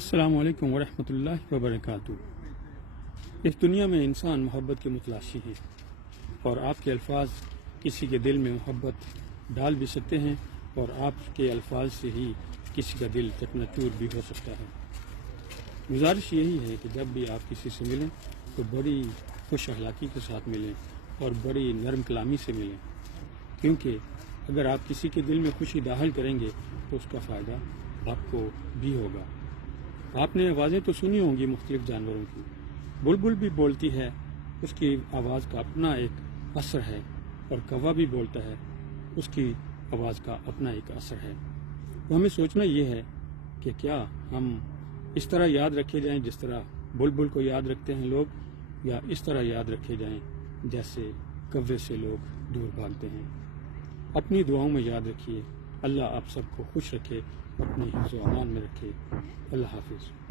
السلام علیکم ورحمۃ اللہ وبرکاتہ۔ اس دنیا میں انسان محبت کے متلاشی ہے، اور آپ کے الفاظ کسی کے دل میں محبت ڈال بھی سکتے ہیں، اور آپ کے الفاظ سے ہی کسی کا دل چکنا چور بھی ہو سکتا ہے۔ گزارش یہی ہے کہ جب بھی آپ کسی سے ملیں تو بڑی خوش اخلاقی کے ساتھ ملیں اور بڑی نرم کلامی سے ملیں، کیونکہ اگر آپ کسی کے دل میں خوشی داخل کریں گے تو اس کا فائدہ آپ کو بھی ہوگا۔ آپ نے آوازیں تو سنی ہوں گی مختلف جانوروں کی، بلبل بھی بولتی ہے، اس کی آواز کا اپنا ایک اثر ہے، اور کوا بھی بولتا ہے، اس کی آواز کا اپنا ایک اثر ہے۔ تو ہمیں سوچنا یہ ہے کہ کیا ہم اس طرح یاد رکھے جائیں جس طرح بلبل کو یاد رکھتے ہیں لوگ، یا اس طرح یاد رکھے جائیں جیسے کوے سے لوگ دور بھاگتے ہیں۔ اپنی دعاؤں میں یاد رکھیے۔ اللہ آپ سب کو خوش رکھے، اپنے حفظ و امان میں رکھے۔ اللہ حافظ۔